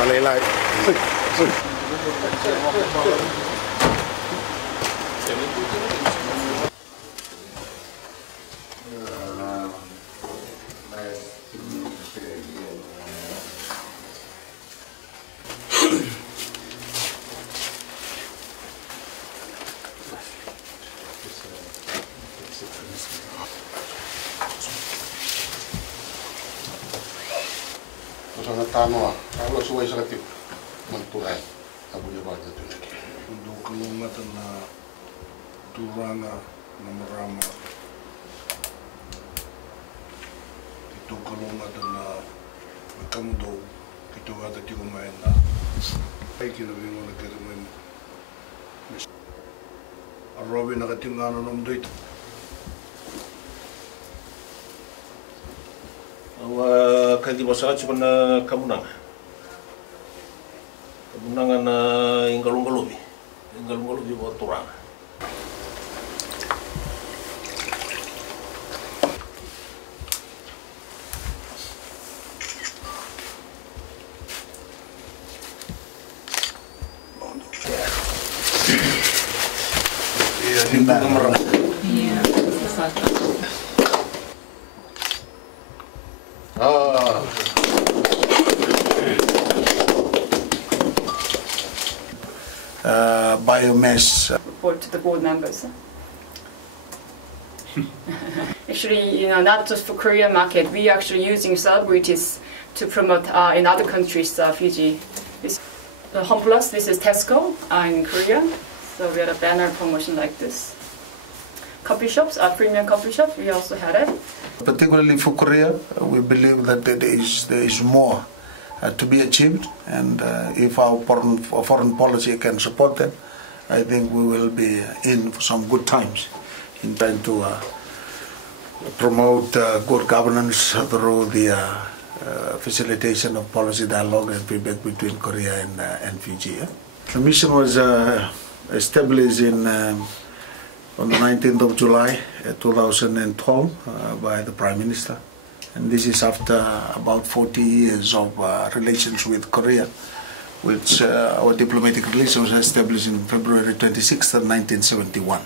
Malay lại. Sangat tanoa, kalau suai sangat menturai, abu jabal itu lagi. Untuk kelumatan na turanga na marama, itu kelumatan na kamudo, itu ada di rumah na. Baik kita bingung nak kita main. Arabi nak tinggal nom duit. Kagi masalah cuma na kamunangan na inggalung-galubi buat turang. Iya, tinggal merah. Iya, Biomass. report to the board members. Actually, not just for Korean market, we are actually using celebrities to promote in other countries, Fiji. The Home Plus, this is Tesco in Korea. So we had a banner promotion like this. Coffee shops, premium coffee shops, we also had it. Particularly for Korea, we believe that there is more to be achieved, and if our foreign policy can support that, I think we will be in for some good times in trying to promote good governance through the facilitation of policy dialogue and feedback between Korea and Fiji. The mission was established on the 19th of July 2012 by the Prime Minister. And this is after about 40 years of relations with Korea, which our diplomatic relations were established in February 26th, 1971.